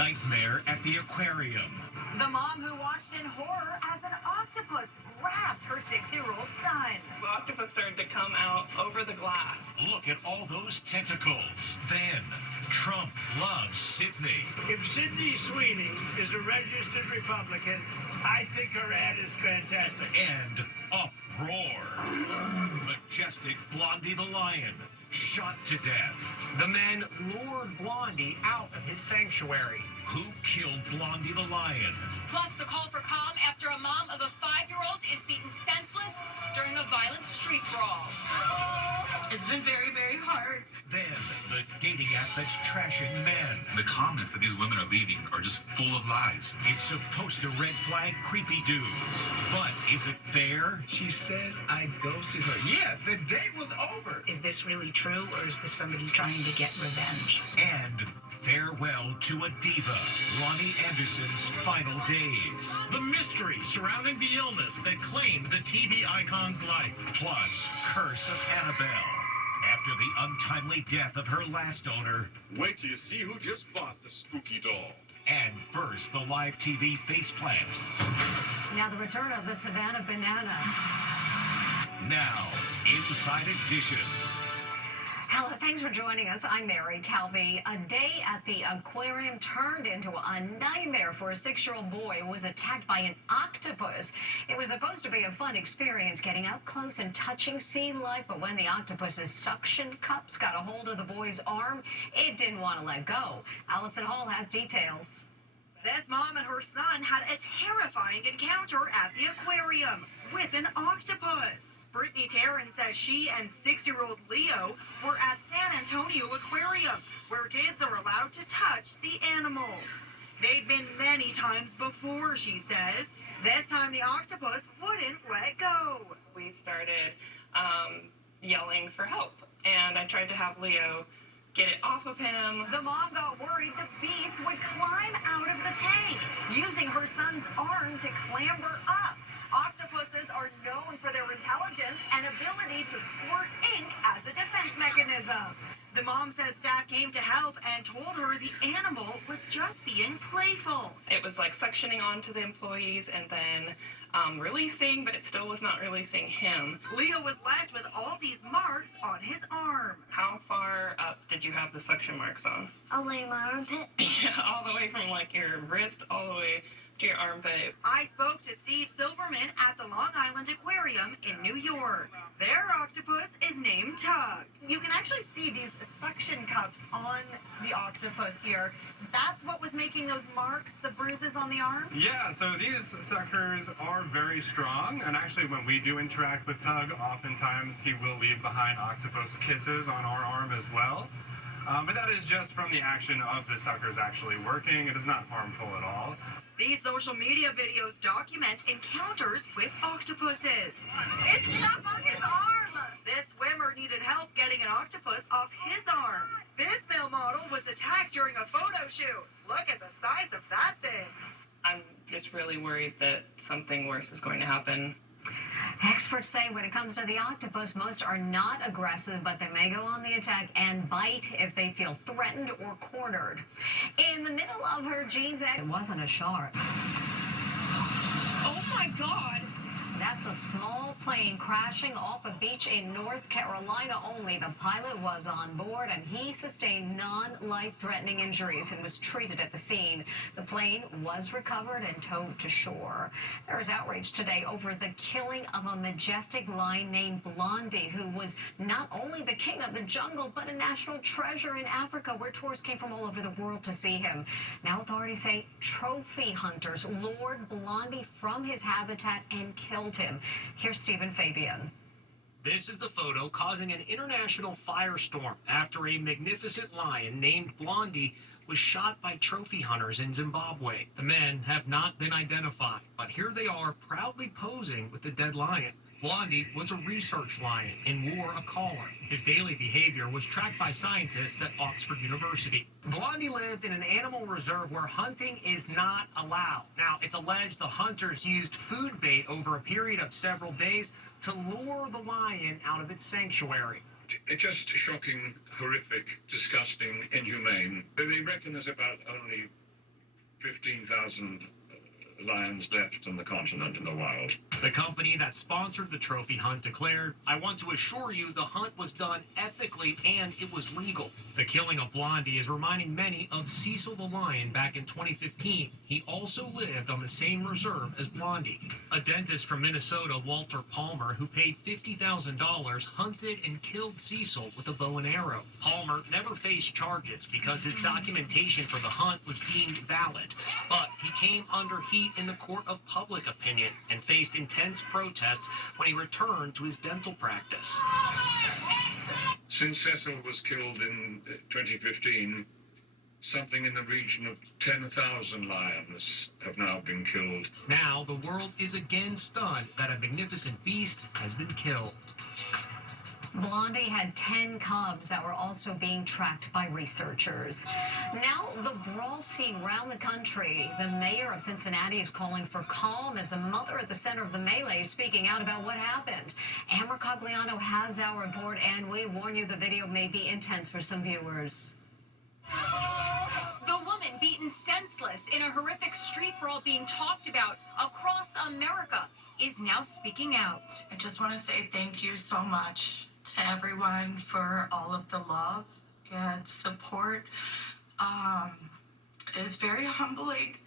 Nightmare at the aquarium. The mom who watched in horror as an octopus grabbed her 6-year-old son. The octopus started to come out over the glass. Look at all those tentacles. Then, Trump loves Sydney. If Sydney Sweeney is a registered Republican, I think her ad is fantastic. And uproar. Majestic Blondie the lion, shot to death. The men lured Blondie out of his sanctuary. Who killed Blondie the lion? Plus, the call for calm after a mom of a 5-year-old is beaten senseless during a violent street brawl. It's been very, very hard. Then, the dating app that's trashing men. The comments that these women are leaving are just full of lies. It's supposed to red flag creepy dudes. But is it fair? She says I ghosted her. Yeah, the date was over. Is this really true, or is this somebody trying to get revenge? And farewell to a diva, Lonnie Anderson's final days. The mystery surrounding the illness that claimed the TV icon's life. Plus, Curse of Annabelle. After the untimely death of her last owner. Wait till you see who just bought the spooky doll. And first, the live TV faceplant. Now the return of the Savannah Banana. Now, Inside Edition. Hello, thanks for joining us. I'm Mary Calvi. A day at the aquarium turned into a nightmare for a 6-year-old boy who was attacked by an octopus. It was supposed to be a fun experience getting up close and touching sea life, but when the octopus's suction cups got a hold of the boy's arm, it didn't want to let go. Allison Hall has details. This mom and her son had a terrifying encounter at the aquarium with an octopus. Brittany Tarrant says she and 6-year-old Leo were at San Antonio Aquarium, where kids are allowed to touch the animals. They'd been many times before, she says. This time the octopus wouldn't let go. We started yelling for help, and I tried to have Leo get it off of him. The mom got worried the beast would climb out of the tank, using her son's arm to clamber up. Octopuses are known for their intelligence and ability to squirt ink as a defense mechanism. The mom says staff came to help and told her the animal was just being playful. It was like suctioning onto the employees and then releasing, but it still was not releasing him. Leo was left with all these marks on his arm. How far up did you have the suction marks on? All the way to my armpit. Yeah, all the way from like your wrist all the way to your armpit. I spoke to Steve Silverman at the Long Island Aquarium in New York. Their octopus is named Tug. You can actually see these suction cups on the octopus here. That's what was making those marks, the bruises on the arm? Yeah, so these suckers are very strong, and actually when we do interact with Tug, oftentimes he will leave behind octopus kisses on our arm as well. But that is just from the action of the suckers actually working. It is not harmful at all. These social media videos document encounters with octopuses. It's stuck on his arm. This swimmer needed help getting an octopus off his arm. This male model was attacked during a photo shoot. Look at the size of that thing. I'm just really worried that something worse is going to happen. Experts say when it comes to the octopus, most are not aggressive, but they may go on the attack and bite if they feel threatened or cornered. In the middle of her jeans, it wasn't a shark. Oh my God. That's a small plane crashing off a beach in North Carolina only. The pilot was on board and he sustained non-life-threatening injuries and was treated at the scene. The plane was recovered and towed to shore. There is outrage today over the killing of a majestic lion named Blondie, who was not only the king of the jungle, but a national treasure in Africa, where tourists came from all over the world to see him. Now authorities say trophy hunters lured Blondie from his habitat and killed him. Here's Stephen Fabian. This is the photo causing an international firestorm after a magnificent lion named Blondie was shot by trophy hunters in Zimbabwe. The men have not been identified, but here they are proudly posing with the dead lion. Blondie was a research lion and wore a collar. His daily behavior was tracked by scientists at Oxford University. Blondie lived in an animal reserve where hunting is not allowed. Now, it's alleged the hunters used food bait over a period of several days to lure the lion out of its sanctuary. It's just shocking, horrific, disgusting, inhumane. They reckon there's about only 15,000 lions left on the continent in the wild. The company that sponsored the trophy hunt declared, "I want to assure you the hunt was done ethically and it was legal." The killing of Blondie is reminding many of Cecil the lion back in 2015. He also lived on the same reserve as Blondie. A dentist from Minnesota, Walter Palmer, who paid $50,000, hunted and killed Cecil with a bow and arrow. Palmer never faced charges because his documentation for the hunt was deemed valid, but he came under heat in the court of public opinion and faced intense protests when he returned to his dental practice. Since Cecil was killed in 2015, something in the region of 10,000 lions have now been killed. Now the world is again stunned that a magnificent beast has been killed. Blondie had 10 cubs that were also being tracked by researchers. Now, the brawl scene around the country. The mayor of Cincinnati is calling for calm as the mother at the center of the melee is speaking out about what happened. Amber Cogliano has our report, and we warn you the video may be intense for some viewers. The woman beaten senseless in a horrific street brawl being talked about across America is now speaking out. I just want to say thank you so much to everyone for all of the love and support. It is very humbling.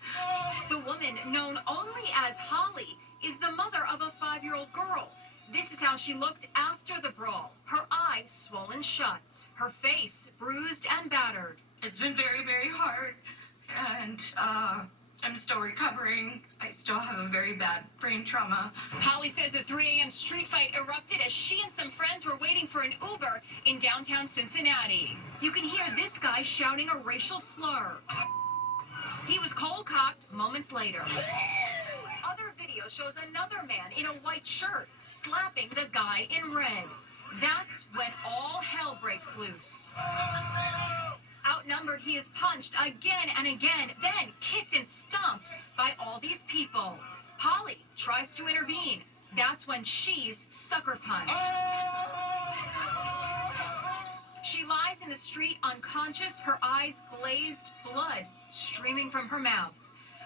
The woman, known only as Holly, is the mother of a 5-year-old girl. This is how she looked after the brawl. Her eyes swollen shut, her face bruised and battered. It's been very, very hard, and I'm still recovering. I still have a very bad brain trauma. Holly says a 3 a.m. street fight erupted as she and some friends were waiting for an Uber in downtown Cincinnati. You can hear this guy shouting a racial slur. He was cold-cocked moments later. Other video shows another man in a white shirt slapping the guy in red. That's when all hell breaks loose. Outnumbered, he is punched again and again, then kicked and stomped by all these people. Holly tries to intervene. That's when she's sucker punched. She lies in the street unconscious, her eyes glazed, blood streaming from her mouth.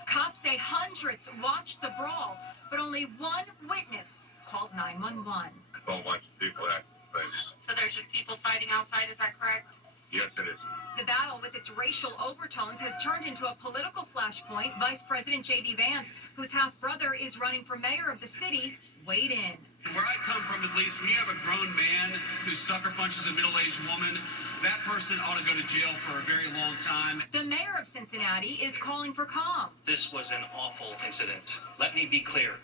Cops say hundreds watched the brawl, but only one witness called 911. A whole bunch of people acting crazy. So there's just people fighting outside, is that correct? Yes, it is. The battle with its racial overtones has turned into a political flashpoint. Vice President J.D. Vance, whose half-brother is running for mayor of the city, weighed in. Where I come from, at least, when you have a grown man who sucker punches a middle-aged woman, that person ought to go to jail for a very long time. The mayor of Cincinnati is calling for calm. This was an awful incident. Let me be clear.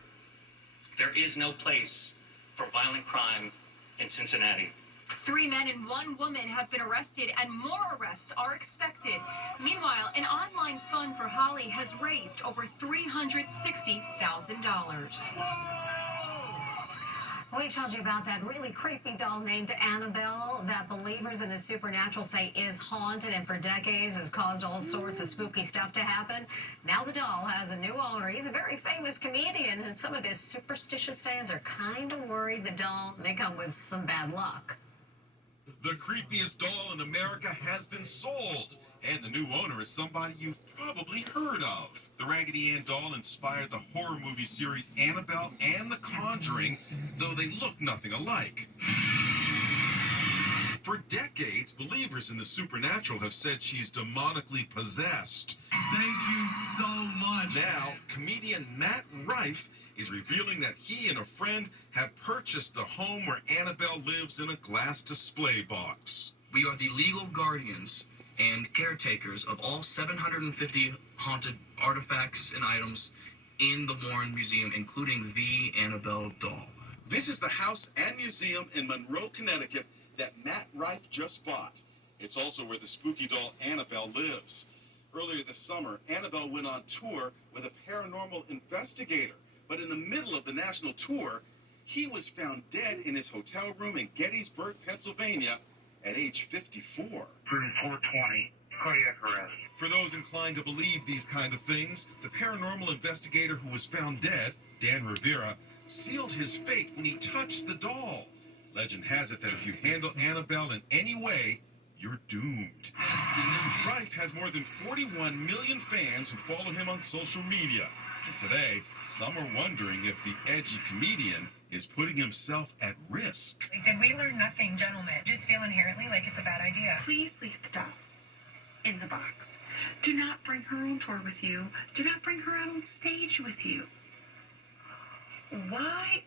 There is no place for violent crime in Cincinnati. 3 men and 1 woman have been arrested, and more arrests are expected. Meanwhile, an online fund for Holly has raised over $360,000. We've told you about that really creepy doll named Annabelle that believers in the supernatural say is haunted and for decades has caused all sorts of spooky stuff to happen. Now the doll has a new owner. He's a very famous comedian, and some of his superstitious fans are kind of worried the doll may come with some bad luck. The creepiest doll in America has been sold, and the new owner is somebody you've probably heard of. The Raggedy Ann doll inspired the horror movie series Annabelle and The Conjuring, though they look nothing alike. For decades, believers in the supernatural have said she's demonically possessed. Thank you so much. Now, comedian Matt Rife is revealing that he and a friend have purchased the home where Annabelle lives in a glass display box. We are the legal guardians and caretakers of all 750 haunted artifacts and items in the Warren Museum, including the Annabelle doll. This is the house and museum in Monroe, Connecticut that Matt Rife just bought. It's also where the spooky doll Annabelle lives. Earlier this summer, Annabelle went on tour with a paranormal investigator. But in the middle of the national tour, he was found dead in his hotel room in Gettysburg, Pennsylvania, at age 54. 420, cardiac arrest. For those inclined to believe these kind of things, the paranormal investigator who was found dead, Dan Rivera, sealed his fate when he touched the doll. Legend has it that if you handle Annabelle in any way, you're doomed. Rife has more than 41 million fans who follow him on social media. And today, some are wondering if the edgy comedian is putting himself at risk. Did we learn nothing, gentlemen? Just feel inherently like it's a bad idea. Please leave the doll in the box. Do not bring her on tour with you. Do not bring her out on stage with you. Why?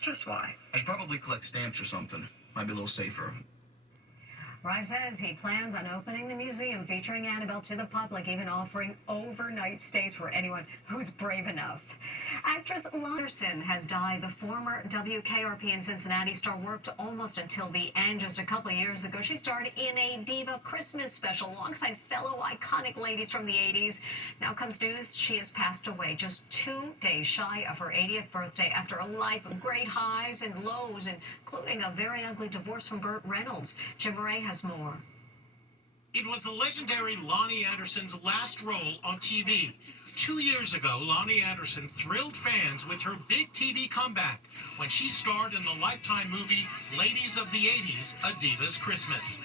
Just why? I should probably collect stamps or something. Might be a little safer. Rife says he plans on opening the museum featuring Annabelle to the public, even offering overnight stays for anyone who's brave enough. Actress Lonnie Anderson has died. The former WKRP in Cincinnati star worked almost until the end. Just a couple of years ago, she starred in a Diva Christmas special alongside fellow iconic ladies from the 80s. Now comes news she has passed away just 2 days shy of her 80th birthday after a life of great highs and lows, including a very ugly divorce from Burt Reynolds. Jim Murray has more. It was the legendary Lonnie Anderson's last role on TV. 2 years ago, Lonnie Anderson thrilled fans with her big TV comeback when she starred in the Lifetime movie Ladies of the 80s, A Diva's Christmas.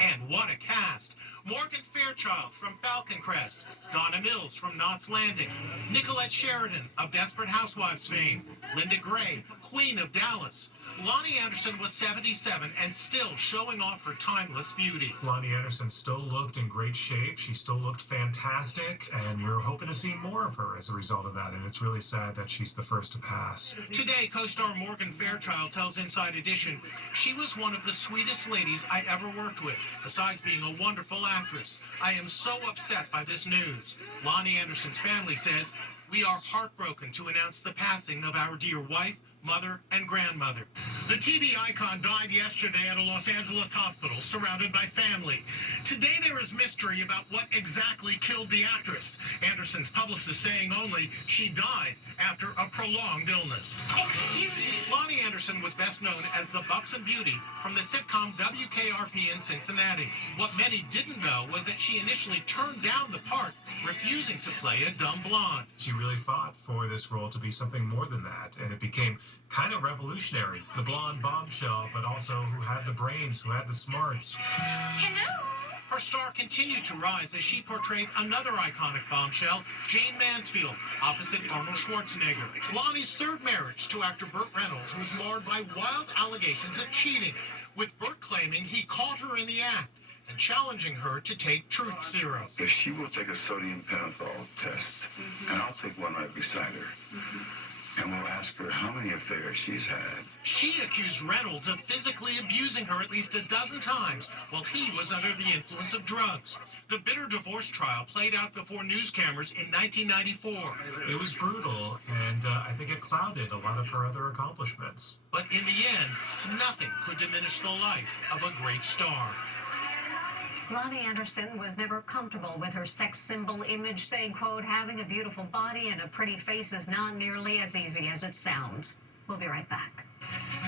And what a cast! Morgan Fairchild from Falcon Crest, Donna Mills from Knots Landing, Nicolette Sheridan of Desperate Housewives fame, Linda Gray, Queen of Dallas. Lonnie Anderson was 77 and still showing off her timeless beauty. Lonnie Anderson still looked in great shape. She still looked fantastic, and we're hoping to see more of her as a result of that, and it's really sad that she's the first to pass. Today, co-star Morgan Fairchild tells Inside Edition, she was one of the sweetest ladies I ever worked with, besides being a wonderful actress. I am so upset by this news. Lonnie Anderson's family says, we are heartbroken to announce the passing of our dear wife, mother, and grandmother. The TV icon died yesterday at a Los Angeles hospital surrounded by family. Today there is mystery about what exactly killed the actress. Anderson's publicist saying only she died after a prolonged illness. Excuse me. Lonnie Anderson was best known as the Buxom Beauty from the sitcom WKRP in Cincinnati. What many didn't know was that she initially turned down the part, refusing to play a dumb blonde. She really fought for this role to be something more than that, and it became kind of revolutionary. The blonde bombshell, but also who had the brains, who had the smarts. Hello. Her star continued to rise as she portrayed another iconic bombshell, Jane Mansfield, opposite Arnold Schwarzenegger. Lonnie's third marriage to actor Burt Reynolds was marred by wild allegations of cheating, with Burt claiming he caught her in the act and challenging her to take truth serum. If she will take a sodium pentothal test, and I'll take one right beside her, and we'll ask her how many affairs she's had. She accused Reynolds of physically abusing her at least a dozen times while he was under the influence of drugs. The bitter divorce trial played out before news cameras in 1994. It was brutal, and I think it clouded a lot of her other accomplishments. But in the end, nothing could diminish the life of a great star. Lonnie Anderson was never comfortable with her sex symbol image, saying, quote, having a beautiful body and a pretty face is not nearly as easy as it sounds. We'll be right back.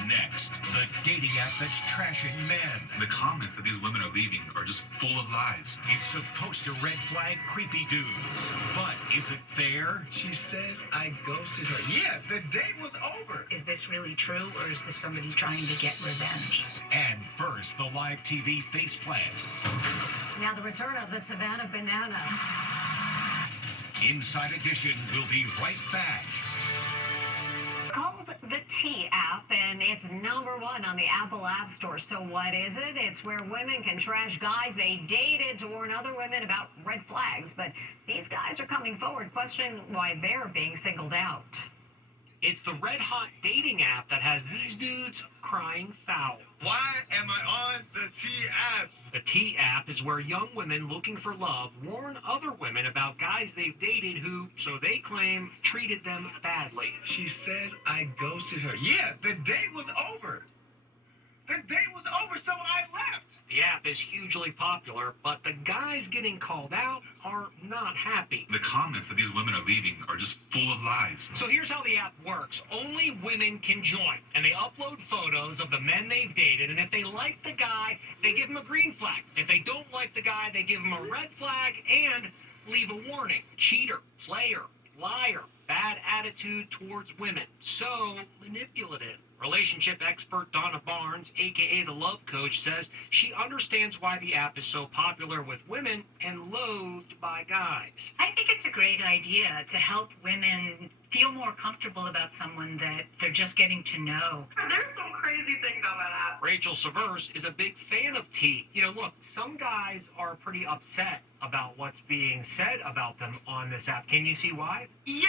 Next, the dating app that's trashing men. The comments that these women are leaving are just full of lies. It's supposed to red flag creepy dudes. But is it fair? She says I ghosted her. Yeah, the date was over. Is this really true, or is this somebody trying to get revenge? And first, the live TV faceplant. Now the return of the Savannah Banana. Inside Edition will be right back. Called the T app, and it's #1 on the Apple App Store. So what is it? It's where women can trash guys they dated to warn other women about red flags. But these guys are coming forward questioning why they're being singled out. It's the red-hot dating app that has these dudes crying foul. Why am I on the T app? The T app is where young women looking for love warn other women about guys they've dated who, so they claim, treated them badly. She says I ghosted her. Yeah, the date was over. The date was over, so I left. The app is hugely popular, but the guys getting called out are not happy. The comments that these women are leaving are just full of lies. So here's how the app works. Only women can join, and they upload photos of the men they've dated, and if they like the guy, they give him a green flag. If they don't like the guy, they give him a red flag and leave a warning. Cheater, player, liar. bad attitude towards women, so manipulative. Relationship expert Donna Barnes, aka the Love Coach, says she understands why the app is so popular with women and loathed by guys. I think it's a great idea to help women feel more comfortable about someone that they're just getting to know. There's some crazy things on that app. Rachel Severse is a big fan of T. Look, some guys are pretty upset about what's being said about them on this app. Can you see why? Yeah,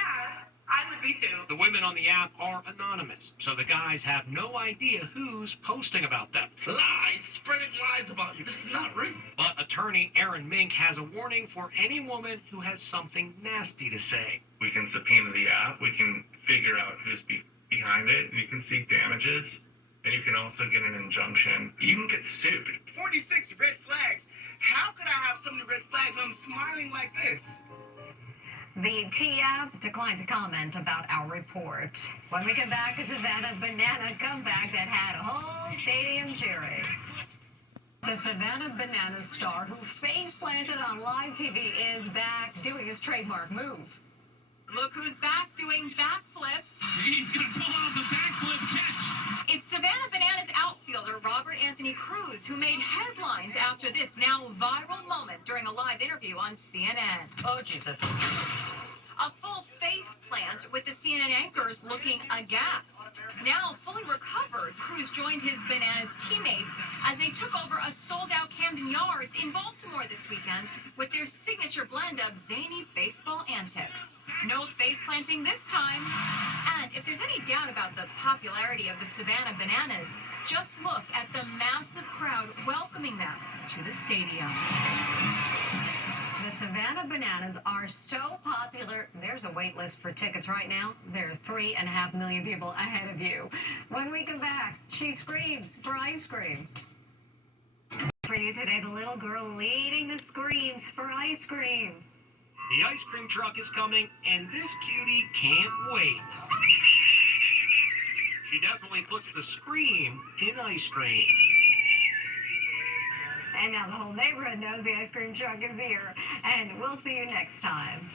I would be too. The women on the app are anonymous, so the guys have no idea who's posting about them. Lies, spreading lies about you. This is not real. But attorney Aaron Mink has a warning for any woman who has something nasty to say. We can subpoena the app. We can figure out who's behind it. You can seek damages. And you can also get an injunction. You can get sued. 46 red flags. How could I have so many red flags when I'm smiling like this? The T app declined to comment about our report. When we come back, a Savannah Banana comeback that had a whole stadium cheering. The Savannah Banana star who face-planted on live TV is back doing his trademark move. Look who's back doing backflips. He's gonna pull off a backflip catch. It's Savannah Bananas outfielder Robert Anthony Cruz who made headlines after this now viral moment during a live interview on CNN. Oh, Jesus. A full face plant with the CNN anchors looking aghast. Now fully recovered, Cruz joined his Bananas teammates as they took over a sold-out Camden Yards in Baltimore this weekend with their signature blend of zany baseball antics. No face planting this time. And if there's any doubt about the popularity of the Savannah Bananas, just look at the massive crowd welcoming them to the stadium. The Savannah Bananas are so popular, there's a wait list for tickets right now. There are 3.5 million people ahead of you. When we come back, she screams for ice cream. For you today, the little girl leading the screams for ice cream. The ice cream truck is coming, and this cutie can't wait. She definitely puts the scream in ice cream. And now the whole neighborhood knows the ice cream truck is here. And we'll see you next time.